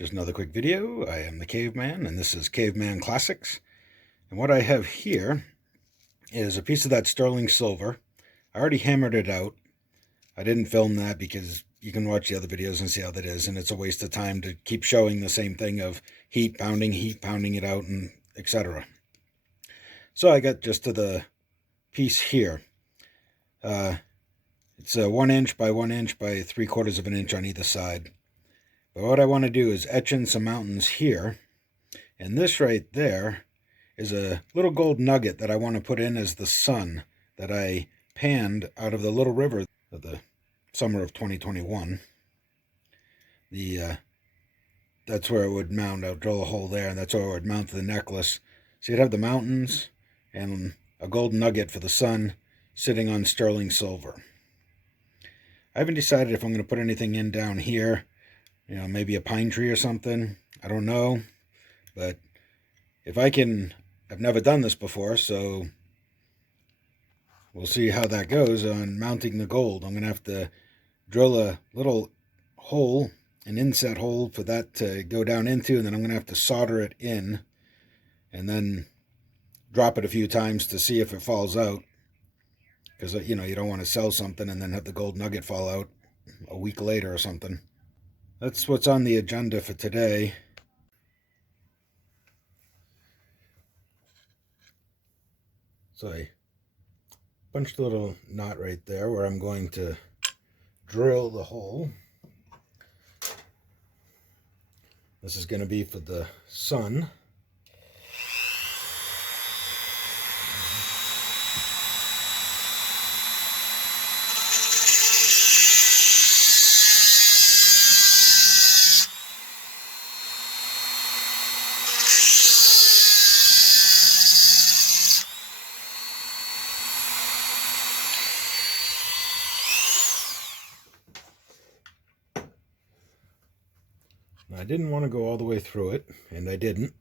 Just another quick video. I am the Kave Man, and this is Kave Man Classics. And what I have here is a piece of that sterling silver. I already hammered it out. I didn't film that because you can watch the other videos and see how that is, and it's a waste of time to keep showing the same thing of heat pounding it out, and etc. So I got just to the piece here. It's a 1 inch by 1 inch by 3/4 of an inch on either side. But what I want to do is etch in some mountains here. And this right there is a little gold nugget that I want to put in as the sun that I panned out of the little river of the summer of 2021. That's where it would mount. I'll drill a hole there, and that's where it would mount to the necklace. So you'd have the mountains and a gold nugget for the sun sitting on sterling silver. I haven't decided if I'm going to put anything in down here. Maybe a pine tree or something. I don't know. But if I can, I've never done this before, so we'll see how that goes on mounting the gold. I'm going to have to drill a little hole, an inset hole for that to go down into, and then I'm going to have to solder it in and then drop it a few times to see if it falls out. Because, you don't want to sell something and then have the gold nugget fall out a week later or something. That's what's on the agenda for today. So I punched a little knot right there where I'm going to drill the hole. This is going to be for the sun. I didn't want to go all the way through it, and I didn't.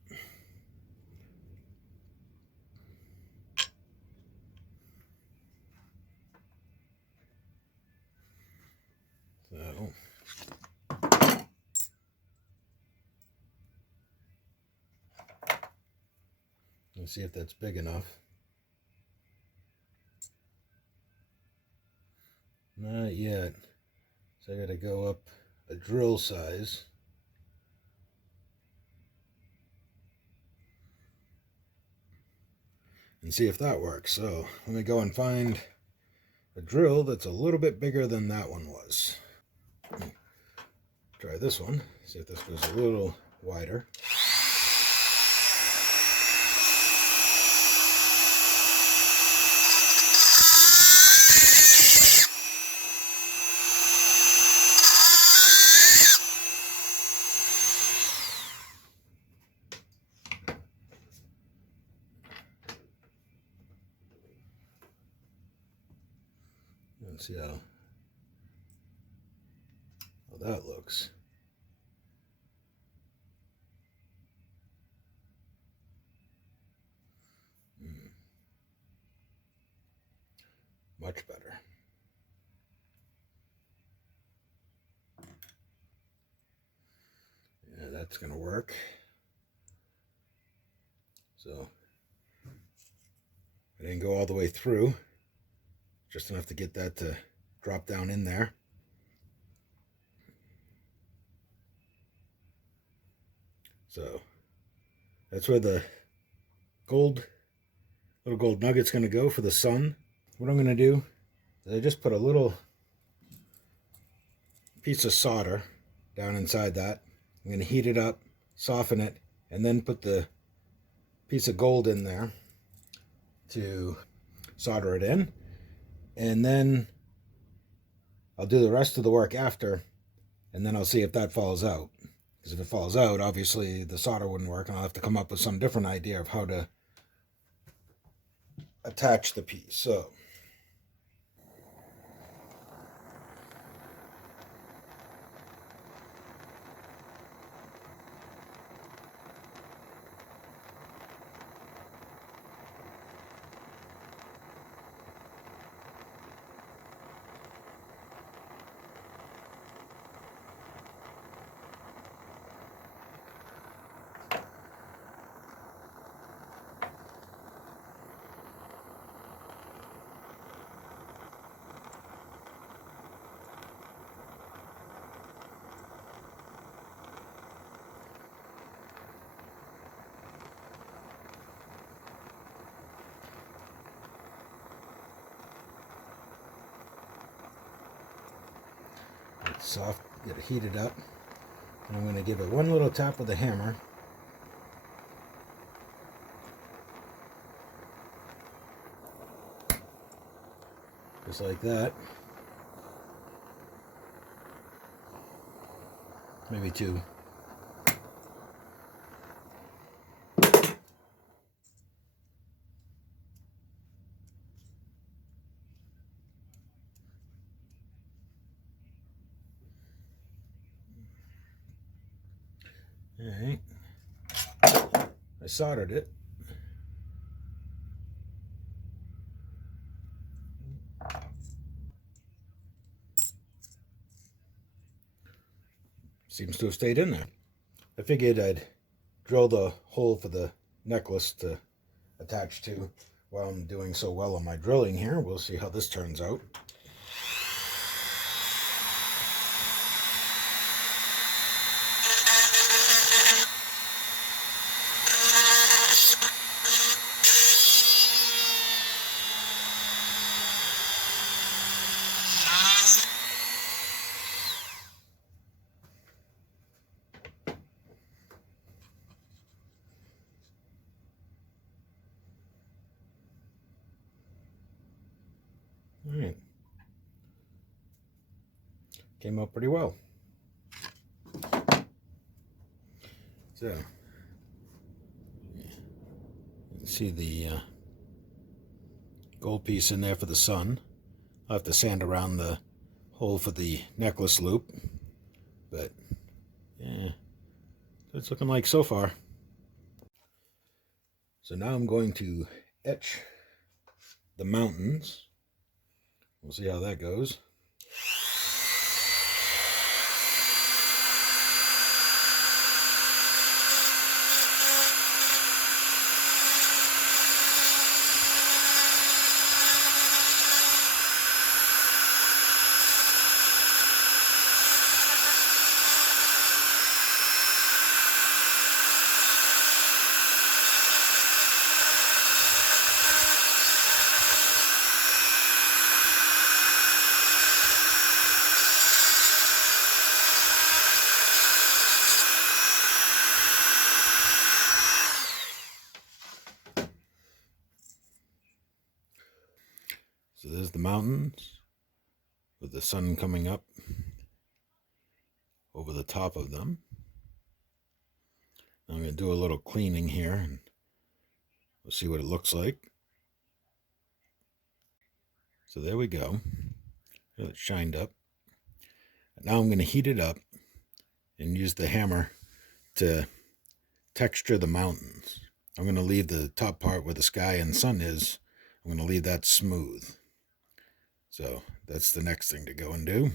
So, let's see if that's big enough. Not yet. So I got to go up a drill size. And see if that works. So let me go and find a drill that's a little bit bigger than that one was. Try this one. See if this goes a little wider. Let's see how that looks. Much better. Yeah, that's going to work. So I didn't go all the way through. Just enough to get that to drop down in there. So that's where the little gold nugget's going to go for the sun. What I'm going to do is I just put a little piece of solder down inside that. I'm going to heat it up, soften it, and then put the piece of gold in there to solder it in. And then I'll do the rest of the work after, and then I'll see if that falls out. Because if it falls out, obviously the solder wouldn't work, and I'll have to come up with some different idea of how to attach the piece. So soft, get it heated up. And I'm going to give it one little tap with a hammer. Just like that. Maybe two. Alright. I soldered it. Seems to have stayed in there. I figured I'd drill the hole for the necklace to attach to while I'm doing so well on my drilling here. We'll see how this turns out. All right. Came out pretty well. So, you can see the gold piece in there for the sun. I'll have to sand around the hole for the necklace loop. But, yeah, that's looking like so far. So now I'm going to etch the mountains. We'll see how that goes. So there's the mountains with the sun coming up over the top of them. I'm going to do a little cleaning here and we'll see what it looks like. So there we go. It's shined up. Now I'm going to heat it up and use the hammer to texture the mountains. I'm going to leave the top part where the sky and sun is. I'm going to leave that smooth. So that's the next thing to go and do.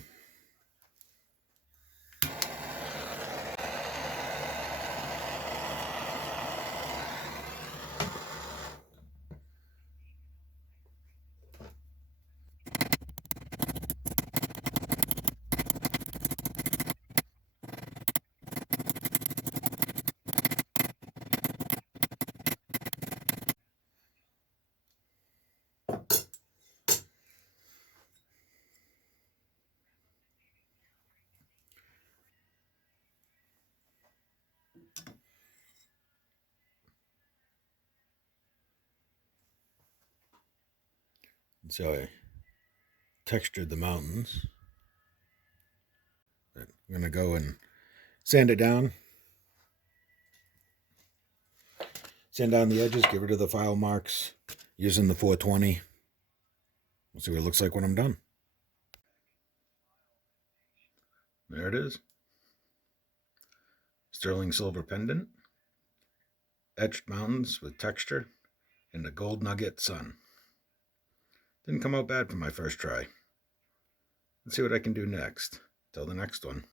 So I textured the mountains. But I'm going to go and sand it down. Sand down the edges, get rid of the file marks using the 420. We'll see what it looks like when I'm done. There it is. Sterling silver pendant. Etched mountains with texture. And a gold nugget sun. Didn't come out bad for my first try. Let's see what I can do next. Till the next one.